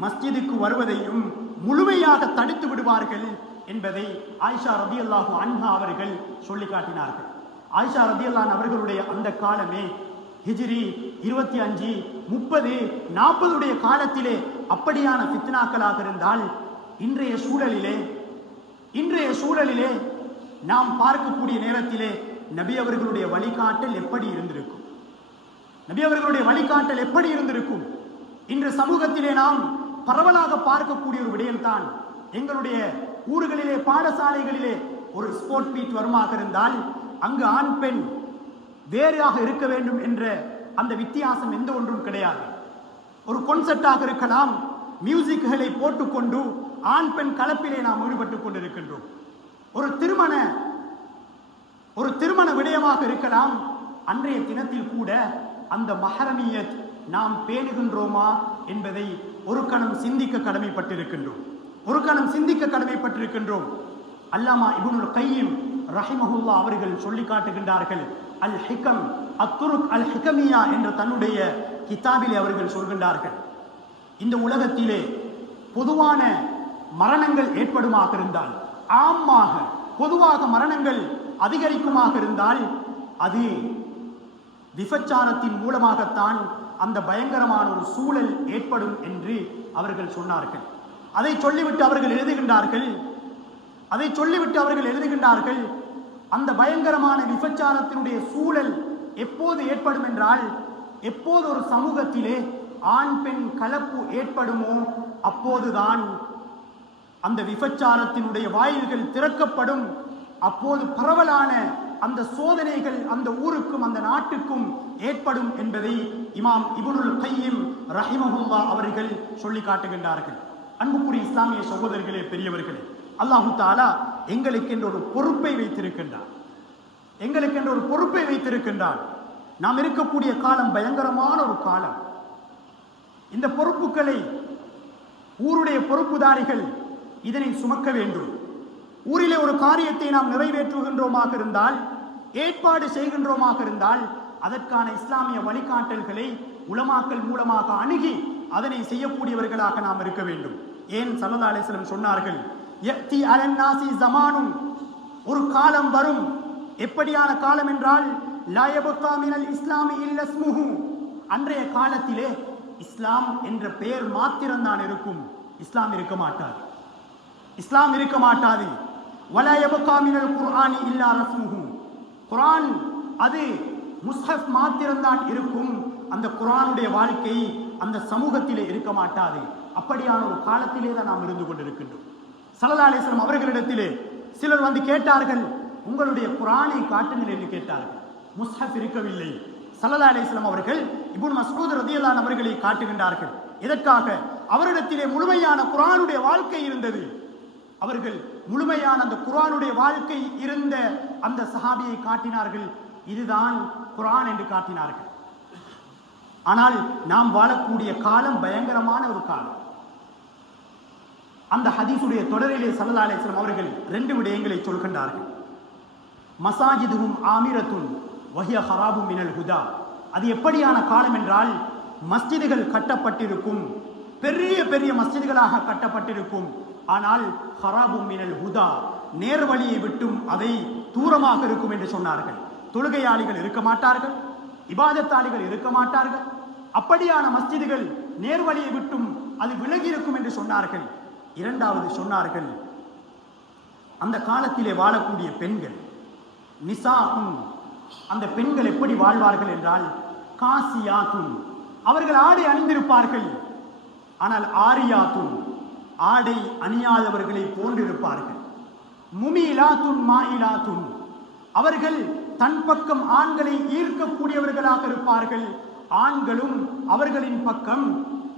மஸ்ஜிதுக்கு வருவதையும் முழுமையாக தடுத்து விடுவார்கள் என்பதை ஆயிஷா ரலியல்லாஹு அன்ஹா அவர்கள் சொல்லி காட்டினார்கள். ஆயிஷா ரலியல்லாஹு அவர்களுடைய அந்த காலமே ஹிஜ்ரி 25, 30, 40 காலத்திலே அப்படியான ஃபித்னாக்களாக இருந்தால், இன்றைய சூழலிலே நாம் பார்க்கக்கூடிய நேரத்திலே நபி அவர்களுடைய வழிகாட்டல் எப்படி இருந்திருக்கும்? நபி அவர்களுடைய வழிகாட்டல் எப்படி இருந்திருக்கும்? இன்று சமூகத்திலே நாம் பரவலாக பார்க்கக்கூடிய ஒரு விடயம்தான், எங்களுடைய ஊர்களிலே பாடசாலைகளிலே ஒரு ஸ்போர்ட் மீட் வருமாக இருந்தால் அங்கு ஆண் பெண் வேறாக இருக்க வேண்டும் என்ற அந்த வித்தியாசம் எந்த ஒன்றும் கிடையாது. ஒரு கான்செப்டாக இருக்கலாம், மியூசிக்குகளை போட்டுக்கொண்டு ஆண் பெண் கலப்பிலே நாம் ஈடுபட்டுக் கொண்டிருக்கின்றோம். ஒரு திருமண விடயமாக இருக்கலாம், அன்றைய தினத்தில் கூட அந்த மஹரமியத் நாம் பேணுகின்றோமா என்பதை ஒரு கணம் சிந்திக்க கடமைப்பட்டிருக்கின்றோம். அல்லாமா இப்னுல் கையிம் ரஹிமஹுல்லாஹ் அவர்கள் சொல்லி காட்டுகின்றார்கள், அல் ஹிகம் அத்துருக் அல் ஹிகமியா என்ற தன்னுடைய கிதாபிலே அவர்கள் சொல்கின்றார்கள், இந்த உலகத்திலே பொதுவான மரணங்கள் ஏற்படுமாக இருந்தால், பொதுவாக மரணங்கள் அதிகரிக்குமாக இருந்தால் அது விபச்சாரத்தின் மூலமாகத்தான் அந்த பயங்கரமான ஒரு சூழல் ஏற்படும் என்று அவர்கள் சொன்னார்கள். அதை சொல்லிவிட்டு அவர்கள் எழுதுகின்றார்கள், அந்த பயங்கரமான விபச்சாரத்தினுடைய சூழல் எப்போது ஏற்படும் என்றால், எப்போது ஒரு சமூகத்திலே ஆண் பெண் கலப்பு ஏற்படுமோ அப்போதுதான் அந்த விபச்சாரத்தினுடைய வாயில்கள் திறக்கப்படும். அப்போது பரவலான அந்த சோதனைகள் அந்த ஊருக்கும் அந்த நாட்டுக்கும் ஏற்படும் என்பதை இமாம் இப்னுல் கையிம் ரஹிமஹுல்லாஹ் அவர்கள் சொல்லி காட்டுகின்றார்கள். அன்புக்குரிய இஸ்லாமிய சகோதரர்களே, பெரியவர்களே, அல்லாஹு தஆலா எங்களுக்கென்று ஒரு பொறுப்பை வைத்திருக்கின்றார். நாம் இருக்கக்கூடிய காலம் பயங்கரமான ஒரு காலம். இந்த பொறுப்புகளை ஊருடைய பொறுப்புதாரிகள் இதனை சுமக்க வேண்டும். ஊரிலே ஒரு காரியத்தை நாம் நிறைவேற்றுகின்றோமாக இருந்தால், ஏற்பாடு செய்கின்றோமாக இருந்தால், அதற்கான இஸ்லாமிய வழிகாட்டல்களை உலமாக்கள் மூலமாக அணுகி அதனை செய்யக்கூடியவர்களாக நாம் இருக்க வேண்டும். ஏன் ஸல்லல்லாஹு அலைஹி வஸல்லம் சொன்னார்கள், யத்தி அலன்னாசி ஸமானுன், ஒரு காலம் வரும். எப்படியான காலம் என்றால், லா யபகா மினல் இஸ்லாமி இல்லா இஸ்முஹு, அன்றைய காலத்திலே இஸ்லாம் என்ற பெயர் மாத்திரம்தான் இருக்கும், இஸ்லாம் இருக்க மாட்டாது. வலா யபகா மினல் குர்ஆனி இல்லா ரஸ்முஹு. குர்ஆன் அது முஸ்ஹப் மாத்திரம்தான் இருக்கும், அந்த குர்ஆனுடைய வாழ்க்கை அந்த சமூகத்திலே இருக்க மாட்டாது. அப்படியான ஒரு காலத்திலே தான் நாம் இருந்து கொண்டிருக்கின்றோம். ஸல்லல்லாஹு அலைஹி வஸல்லம் அவர்களிடத்திலே சிலர் வந்து கேட்டார்கள், உங்களுடைய குர்ஆனை காட்டுங்கள் என்று கேட்டார்கள். முஸ்ஹப் இருக்கவில்லை. ஸல்லல்லாஹு அலைஹி வஸல்லம் அவர்கள் இப்னு மஸ்ஊத் ரலியல்லாஹு அன்ஹு அவர்களை காட்டுகின்றார்கள். எதற்காக? அவரிடத்திலே முழுமையான குர்ஆனுடைய வாழ்க்கை இருந்தது. அவர்கள் முழுமையான அந்த குர்ஆனுடைய வாழ்க்கை இருந்த அந்த சஹாபியை காட்டினார்கள். இதுதான் குர்ஆன் என்று காட்டினார்கள். ஆனால் நாம் வாழக்கூடிய காலம் பயங்கரமான ஒரு காலம். அந்த ஹதீஸுடைய தொடரிலே ஸல்லல்லாஹு அலைஹி வஸல்லம் அவர்கள் 2 விடயங்களை சொல்கின்றார்கள். மசாஜிதுஹும் ஆமிரத்துன் வஹிய ஹராபு மினல் ஹுதா. அது எப்படியான காலம் என்றால், மஸ்ஜிதுகள் கட்டப்பட்டிருக்கும், பெரிய பெரிய மஸ்ஜிதுகளாக கட்டப்பட்டிருக்கும், ஆனால் ஹராபு மினல் ஹுதா, நேர்வழியை விட்டும் அதை தூரமாக இருக்கும் என்று சொன்னார்கள். தொழுகையாளிகள் இருக்க மாட்டார்கள், இபாதத்தாளிகள் இருக்க மாட்டார்கள். அப்படியான மஸ்ஜிதுகள் நேர்வழியை விட்டும் அது விலகி இருக்கும் என்று சொன்னார்கள். இரண்டாவது சொன்னார்கள், அந்த காலத்திலே வாழக்கூடிய பெண்கள் நிசாஉன், அந்த பெண்கள் எப்படி வாழ்வார்கள் என்றால், காசியாத்துன், அவர்கள் ஆடை அணிந்திருப்பார்கள், ஆனால் ஆரியாத்துன், ஆடை அணியாதவர்களை போன்றிருப்பார்கள். முமிலாத்துன் மாயிலாத்துன், அவர்கள் தன் பக்கம் ஆண்களை ஈர்க்கக்கூடியவர்களாக இருப்பார்கள், ஆண்களும் அவர்களின் பக்கம்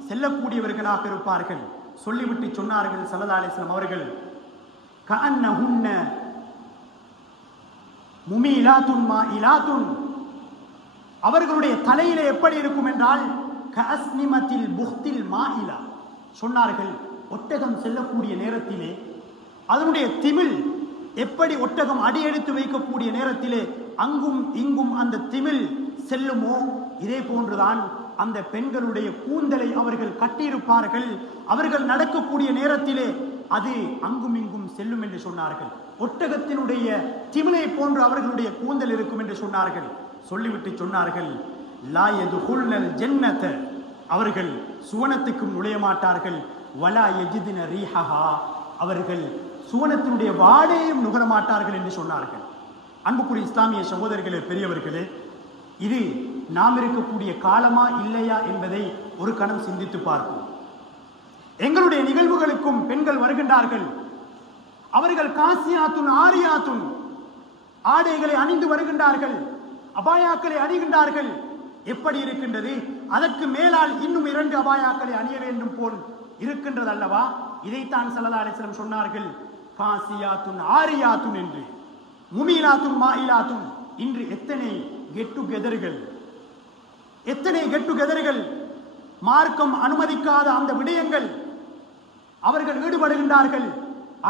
செல்லக்கூடியவர்களாக இருப்பார்கள். சொல்லிவிட்டு சொன்னார்கள் ஸல்லல்லாஹு அலைஹி வஸல்லம் அவர்கள், கஅன்னஹுன்ன முமிலாத்துன் மாயிலாத்துன், அவர்களுடைய தலையிலே எப்படி இருக்கும் என்றால், கஅஸ்னிமத்தில் புஹ்தில் மாயிலா. சொன்னார்கள், ஒட்டகம் செல்லக்கூடிய நேரத்திலே அதனுடைய திமில் எப்படி ஒட்டகம் அடியெடுத்து வைக்கக்கூடிய நேரத்திலே அங்கும் இங்கும் அந்த திமில் செல்லுமோ, இதே போன்றுதான் அந்த பெண்களுடைய கூந்தலை அவர்கள் கட்டியிருப்பார்கள். அவர்கள் நடக்கக்கூடிய நேரத்திலே அது அங்கும் இங்கும் செல்லும் என்று சொன்னார்கள். ஒட்டகத்தினுடைய திமிலை போன்று அவர்களுடைய கூந்தல் இருக்கும் என்று சொன்னார்கள். சொல்லிவிட்டு சொன்னார்கள், லா யதுகுல்னல் ஜன்னத, அவர்கள் சுவனத்துக்கும் நுழைய மாட்டார்கள், வலா யஜிதுன ரீஹஹா, அவர்கள் சுவனத்தினுடைய வாடையும் நுகர மாட்டார்கள் என்று சொன்னார்கள். அன்புக்குரிய இஸ்லாமிய சகோதரர்களே, பெரியவர்களே, இது நாம் இருக்கக்கூடிய காலமா இல்லையா என்பதை ஒரு கணம் சிந்தித்து பார்ப்போம். எங்களுடைய நிகழ்வுகளுக்கும் பெண்கள் வருகின்றார்கள். அவர்கள் காசியாத்துன் ஆரியாத்துன், ஆடைகளை அணிந்து வருகின்றார்கள், அபாயாக்களை அணிகின்றார்கள். எப்படி இருக்கின்றது? அதற்கு மேலால் இன்னும் 2 அபாயாக்களை அணிய வேண்டும் போல் இருக்கின்றது அல்லவா? இதைத்தான் ஸல்லல்லாஹு அலைஹி வஸல்லம் சொன்னார்கள், காசியாத்துன் ஆரியாத்துன் என்று. முமிலாத்துன் மாயிலாத்துன். இன்று எத்தனை கெட் டுகெதர்கள், எத்தனை கெட் டுகெதர்கள், மார்க்கம் அனுமதிக்காத அந்த விடயங்கள் அவர்கள் ஈடுபடுகின்றார்கள்.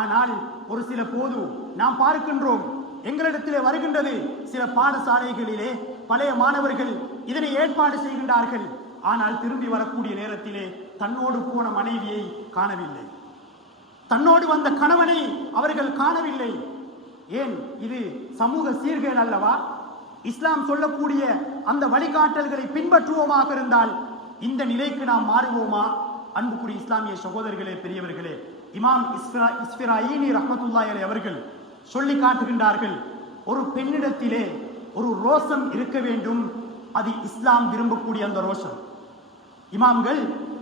ஆனால் ஒரு சில போது நாம் பார்க்கின்றோம், எங்களிடத்திலே வருகின்றது, சில பாடசாலைகளிலே பழைய மாணவர்கள் இதனை ஏற்பாடு செய்கின்றார்கள். ஆனால் திரும்பி வரக்கூடிய நேரத்திலே தன்னோடு போன மனைவியை காணவில்லை, தன்னோடு வந்த கணவனை அவர்கள் காணவில்லை. ஏன்? இது சமூக சீர்கேடு அல்லவா? இஸ்லாம் சொல்லக்கூடிய அந்த வழிகாட்டல்களை பின்பற்றுவோமாக இருந்தால் இந்த நிலைக்கு நாம் மாறுவோமா? அன்புக்குரிய இஸ்லாமிய சகோதரர்களே, பெரியவர்களே, இமாம் இஸ்ஃபிராயீனி ரஹ்மத்துல்லாஹி அலைஹி அவர்கள் சொல்லி காட்டுகின்றார்கள், ஒரு பெண்ணிடத்திலே ஒரு ரோஷம் இருக்க வேண்டும், அது இஸ்லாம் விரும்பக்கூடிய அந்த ரோஷம். இமாம்கள்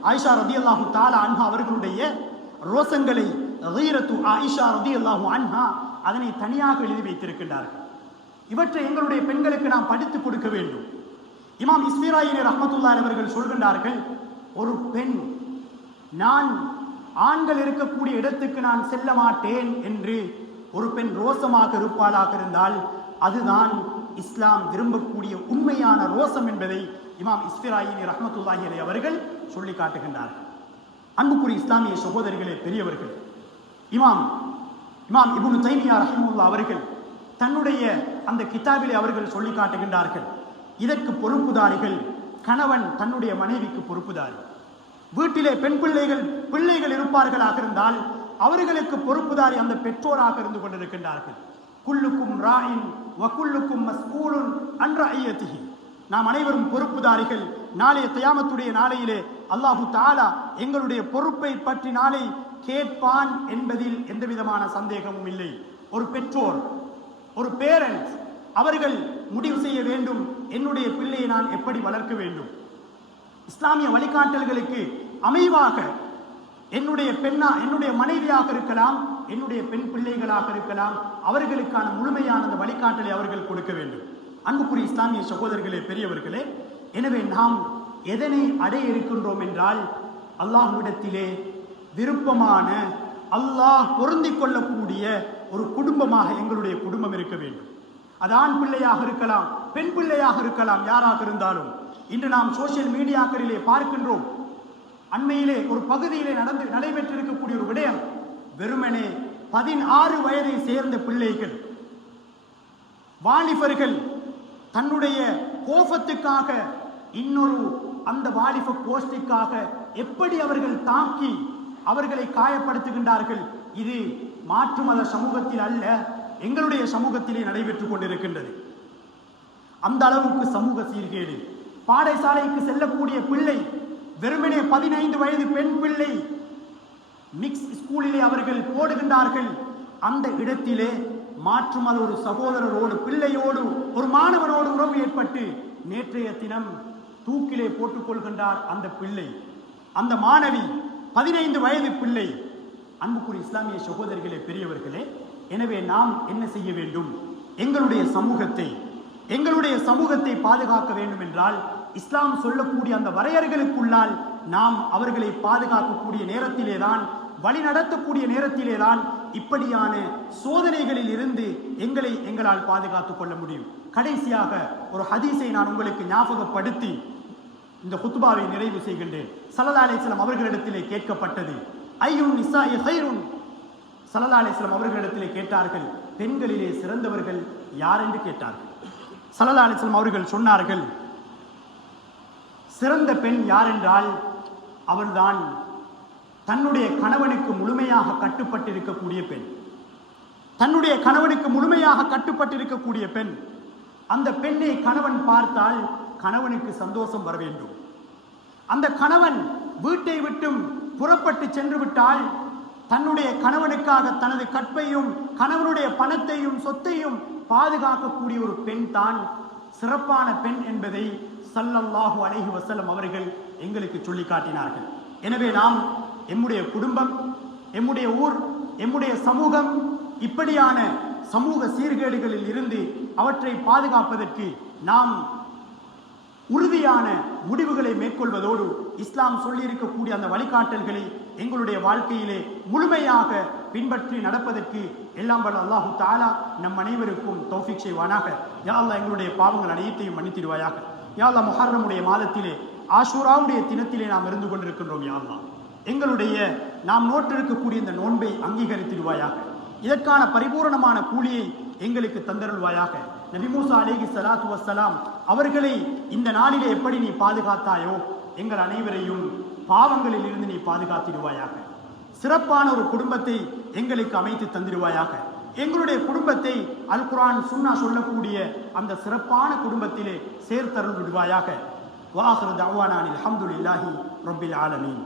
ஆயிஷா ரலியல்லாஹு தஆலா அன்ஹா அவர்களுடைய ரோஷங்களை கீரத்து ஆயிஷா ரலியல்லாஹு அன்ஹா அதனை தனியாக எழுதி வைத்திருக்கின்றார்கள். இவற்றை எங்களுடைய பெண்களுக்கு நாம் படித்துக் கொடுக்க வேண்டும். இமாம் இஸ்ஃபிராயீனி ரஹ்மத்துல்லாஹி அவர்கள் சொல்கின்றார்கள், ஒரு பெண் நான் ஆண்கள் இருக்கக்கூடிய இடத்துக்கு நான் செல்ல மாட்டேன் என்று ஒரு பெண் ரோசமாக இருப்பாளாக இருந்தால் அதுதான் இஸ்லாம் விரும்பக்கூடிய உண்மையான ரோசம் என்பதை இமாம் இஸ்ஃபிராயீனி ரஹ்மத்துல்லாஹி அலைஹி அவர்கள் சொல்லி காட்டுகின்றார்கள். அன்புக்குரிய இஸ்லாமிய சகோதரிகளே, பெரியவர்கள், இமாம் இப்னு தைமியா ரஹிமஹுல்லாஹ் அவர்கள் தன்னுடைய அந்த கிதாபிலே அவர்கள் சொல்லி காட்டுகின்றார்கள், இதற்கு பொறுப்புதாரிகள் கணவன் தன்னுடைய மனைவிக்கு பொறுப்புதாரி. வீட்டிலே பெண் பிள்ளைகள் இருப்பார்களாக இருந்தால் அவர்களுக்கு பொறுப்புதாரி அந்த பெற்றோராக இருந்து கொண்டிருக்கின்றார்கள். குல்லுக்கும் ராயின் வகுல்லுக்கும் மஸ்ஊலுன் அன் ரஅய்யத்திஹி, நாம் அனைவரும் பொறுப்புதாரிகள். நாளைய கியாமத்துடைய நாளையிலே அல்லாஹு தஆலா எங்களுடைய பொறுப்பை பற்றி நாளை கேட்பான் என்பதில் எந்த விதமான சந்தேகமும் இல்லை. ஒரு பெற்றோர், ஒரு பேரண்ட் அவர்கள் முடிவு செய்ய வேண்டும், என்னுடைய பிள்ளையை நான் எப்படி வளர்க்க வேண்டும். இஸ்லாமிய வழிகாட்டல்களுக்கு அமைவாக என்னுடைய மனைவியாக இருக்கலாம், என்னுடைய பெண் பிள்ளைகளாக இருக்கலாம், அவர்களுக்கான முழுமையான அந்த வழிகாட்டலை அவர்கள் கொடுக்க வேண்டும். அன்புக்குரிய இஸ்லாமிய சகோதரர்களே, பெரியவர்களே, எனவே நாம் எதனை அடைய இருக்கின்றோம் என்றால், அல்லாஹ்விடத்திலே விருப்பமான, அல்லாஹ் பொருந்திக் கொள்ளக்கூடிய ஒரு குடும்பமாக எங்களுடைய குடும்பம் இருக்க வேண்டும். அது ஆண் பிள்ளையாக இருக்கலாம், பெண் பிள்ளையாக இருக்கலாம், யாராக இருந்தாலும். இன்று நாம் சோசியல் மீடியாக்களிலே பார்க்கின்றோம், அண்மையிலே ஒரு பகுதியிலே நடைபெற்றிருக்கக்கூடிய ஒரு விடயம், வெறுமனே 16 வயதை சேர்ந்த பிள்ளைகள், வாலிபர்கள் தன்னுடைய கோபத்துக்காக இன்னொரு அந்த வாலிப போஸ்டிற்காக எப்படி அவர்கள் தாக்கி அவர்களை காயப்படுத்துகின்றார்கள். இது மாற்று மத சமூகத்தில் அல்ல, எங்களுடைய சமூகத்திலே நடைபெற்றுக் கொண்டிருக்கின்றது. அந்த அளவுக்கு சமூக சீர்கேடு. பாடசாலைக்கு செல்லக்கூடிய பிள்ளை, வெறுமனே 15 வயது பெண் பிள்ளை, மிக்ஸ் ஸ்கூலிலே அவர்கள் போடுகின்றார்கள். அந்த இடத்திலே மாற்று மத ஒரு சகோதரரோடு, பிள்ளையோடு, ஒரு மாணவனோடு உறவு ஏற்பட்டு நேற்றைய தினம் தூக்கிலே போட்டுக் கொள்கின்றார் அந்த பிள்ளை, அந்த மாணவி, 15 வயது பிள்ளை. அன்புக்குரிய இஸ்லாமிய சகோதரர்களே, பெரியவர்களே, எனவே நாம் என்ன செய்ய வேண்டும்? எங்களுடைய சமூகத்தை பாதுகாக்க வேண்டும் என்றால், இஸ்லாம் சொல்லக்கூடிய அந்த வரையறைகளுக்குள்ளால் நாம் அவர்களை பாதுகாக்கக்கூடிய நேரத்திலேதான், வழி நடத்தக்கூடிய நேரத்திலேதான் இப்படியான சோதனைகளில் இருந்து எங்களால் பாதுகாத்துக் கொள்ள முடியும். கடைசியாக ஒரு ஹதீஸை நான் உங்களுக்கு ஞாபகப்படுத்தி இந்த குத்பாவை நிறைவு செய்கின்றேன். ஸல்லல்லாஹு அலைஹி வஸல்லம் அவர்களிடத்திலே கேட்கப்பட்டது, ஐயுன் நிசாஇ கைருன். ஸல்லல்லாஹு அலைஹி வஸல்லம் அவர்களிடத்திலே கேட்டார்கள், பெண்களிலே சிறந்தவர்கள் யார் என்று கேட்டார்கள். ஸல்லல்லாஹு அலைஹி வஸல்லம் அவர்கள் சொன்னார்கள், சிறந்த பெண் யார் என்றால் அவள்தான் தன்னுடைய கணவனுக்கு முழுமையாக கட்டுப்பட்டிருக்கக்கூடிய பெண். தன்னுடைய கணவனுக்கு முழுமையாக கட்டுப்பட்டிருக்கக்கூடிய பெண். அந்த பெண்ணை கணவன் பார்த்தால் கணவனுக்கு சந்தோஷம் வர வேண்டும். அந்த கணவன் வீட்டை விட்டும் புறப்பட்டு சென்று விட்டால் தன்னுடைய கணவனுக்காக தனது கற்பையும் கணவனுடைய பணத்தையும் சொத்தையும் பாதுகாக்கக்கூடிய ஒரு பெண் தான் சிறப்பான பெண் என்பதை ஸல்லல்லாஹு அலைஹி வஸல்லம் அவர்கள் எங்களுக்கு சொல்லி காட்டினார்கள். எனவே நாம் எம்முடைய குடும்பம், எம்முடைய ஊர், எம்முடைய சமூகம் இப்படியான சமூக சீர்கேடுகளில் இருந்து அவற்றை பாதுகாப்பதற்கு நாம் உறுதியான முடிவுகளை மேற்கொள்வதோடு இஸ்லாம் சொல்லியிருக்கக்கூடிய அந்த வழிகாட்டல்களை எங்களுடைய வாழ்க்கையிலே முழுமையாக பின்பற்றி நடப்பதற்கு எல்லாம் வல்ல அல்லாஹு தஆலா நம் அனைவருக்கும் தௌஃபீக் செய்வானாக. யா அல்லாஹ், எங்களுடைய பாவங்கள் அனைத்தையும் மன்னித்திடுவாயாக. யா அல்லாஹ், முஹர்ரமுடைய மாதத்திலே, ஆஷூராவுடைய தினத்திலே நாம் இருந்து கொண்டிருக்கின்றோம். யா அல்லாஹ், எங்களுடைய நாம் நோற்றிருக்கக்கூடிய இந்த நோன்பை அங்கீகரித்திடுவாயாக. இதற்கான பரிபூரணமான கூலியை எங்களுக்கு தந்தருள்வாயாக. நபி மூசா அலைஹி ஸலாத்து வஸ்ஸலாம் அவர்களை இந்த நாளிலே எப்படி நீ பாதுகாத்தாயோ, எங்கள் அனைவரையும் பாவங்களில் இருந்து நீ பாதுகாத்திடுவாயாக. சிறப்பான ஒரு குடும்பத்தை எங்களுக்கு அமைத்து தந்திடுவாயாக. எங்களுடைய குடும்பத்தை அல் குர்ஆன் சுன்னா சொல்லக்கூடிய அந்த சிறப்பான குடும்பத்திலே சேர்த்தருள் விடுவாயாக. வாஹிரு தஅவானா அல்ஹம்துலில்லாஹி ரப்பில் ஆலமீன்.